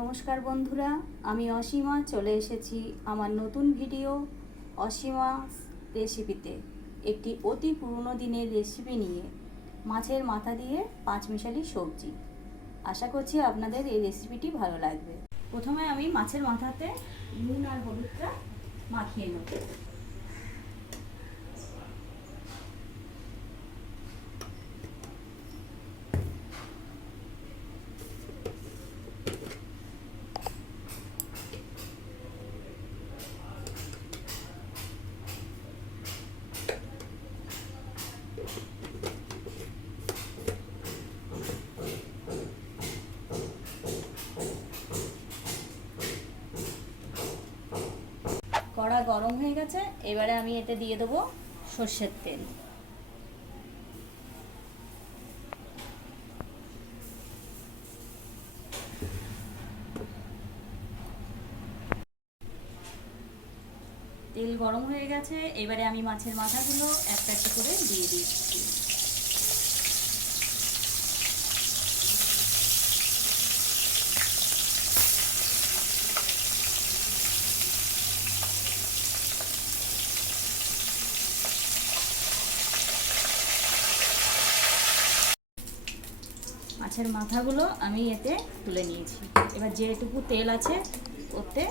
নমস্কার বন্ধুরা, আমি অসীমা চলে এসেছি আমার নতুন ভিডিও অসীমা রেসিপিতে। একটি অতি পুরনো দিনের রেসিপি নিয়ে, মাছের মাথা দিয়ে পাঁচমিশালি সবজি। আশা করছি আপনাদের এই রেসিপিটি ভালো লাগবে। প্রথমে আমি মাছের মাথাতে নুন আর হলুদটা মাখিয়ে নেব। কড়া গরম হয়ে গেছে, এবারে আমি এতে দিয়ে দেবো সর্ষের তেল। তেল গরম হয়ে গেছে, এবারে আমি মাছের মাথাগুলো একটা একটা করে দিয়ে দিচ্ছি। মাছের মাথাগুলো আমি এতে তুলে নিয়েছি। এবার যেটুকু তেল আছে ওতে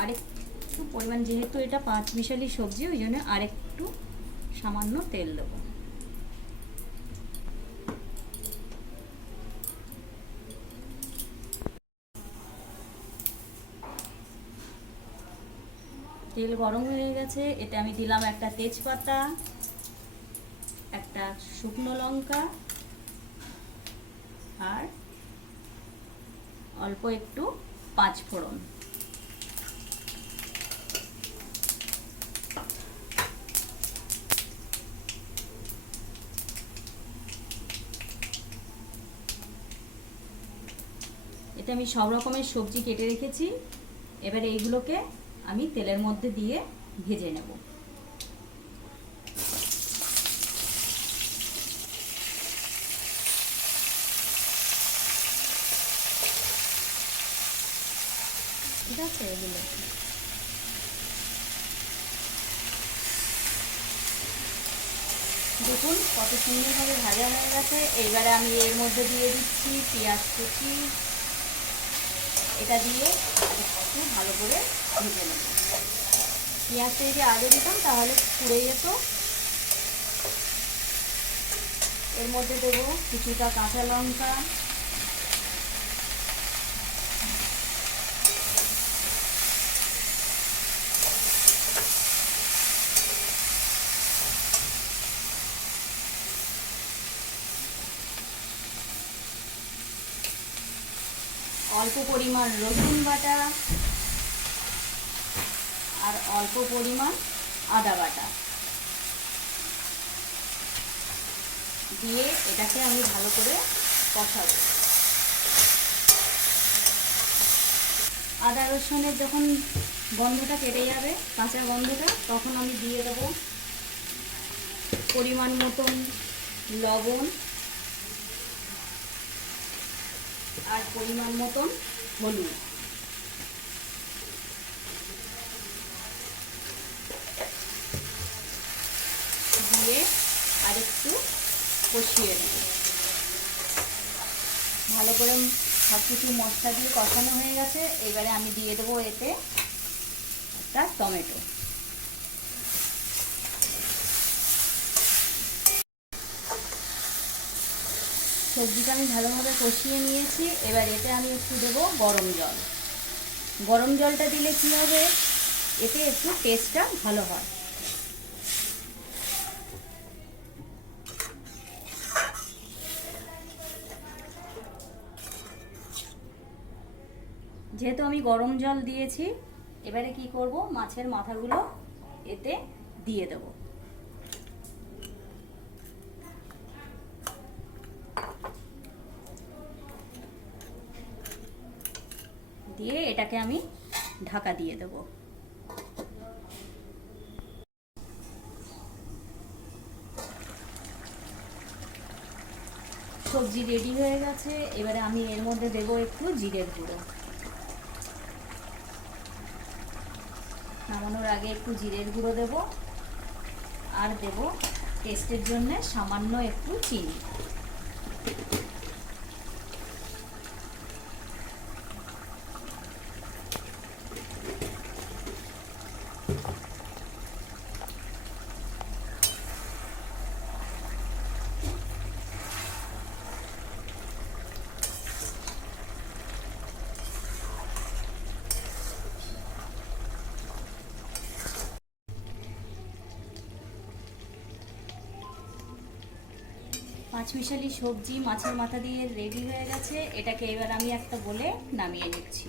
আরেকটু পরিমাণ, যেহেতু এটা পাঁচমিশালি সবজি ওই জন্য আরেকটু সামান্য তেল দেবো। তেল গরম হয়ে গেছে, এতে আমি দিলাম একটা তেজপাতা, একটা শুকনো লঙ্কা আর অল্প একটু পাঁচফোড়ন। এতে আমি সব রকমের সবজি কেটে রেখেছি। এবারে এইগুলোকে আমি তেলের মধ্যে দিয়ে ভেজে নেব। ঠিক আছে, এগুলো দেখুন কত সুন্দরভাবে ভাজা হয়ে গেছে। এইবারে আমি এর মধ্যে দিয়ে দিচ্ছি পেঁয়াজ কুচি। এটা দিয়ে একটু ভালো করে ভেজে নেব। পেঁয়াজটা যদি আগে দিতাম তাহলে পুড়ে যেত। এর মধ্যে দেবো কিছুটা কাঁচা লঙ্কা, অল্প পরিমাণ রসুন বাটা আর অল্প পরিমাণ আদা বাটা দিয়ে এটাকে আমি ভালো করে কষাবো। আদা রসুনের যখন গন্ধটা কেটে যাবে, কাঁচা গন্ধটা, তখন আমি দিয়ে দেবো পরিমাণ মতন লবণ আর পরিমাণ মতন হলুদ। দিয়ে আরেকটু কষিয়ে নেব। ভালো করে সব কিছু মশলা দিয়ে কষানো হয়ে গেছে। এবারে আমি দিয়ে দেবো এতে একটা টমেটো। সবজিটা আমি ভালোভাবে কষিয়ে নিয়েছি। এবার এতে আমি একটু দেবো গরম জল। গরম জলটা দিলে কি হবে, এতে একটু টেস্টটা ভালো হয়। যেহেতু আমি গরম জল দিয়েছি, এবারে কি করব, মাছের মাথাগুলো এতে দিয়ে দেব। দিয়ে এটাকে আমি ঢাকা দিয়ে দেব। সবজি রেডি হয়ে গেছে। এবারে আমি এর মধ্যে দেবো একটু জিরের গুঁড়ো। নামানোর আগে একটু জিরের গুঁড়ো দেব, আর দেব টেস্টের জন্য সামান্য একটু চিনি। পাঁচমিশালি সবজি মাছের মাথা দিয়ে রেডি হয়ে গেছে। এটাকে এবার আমি একটা বলে নামিয়ে নিচ্ছি।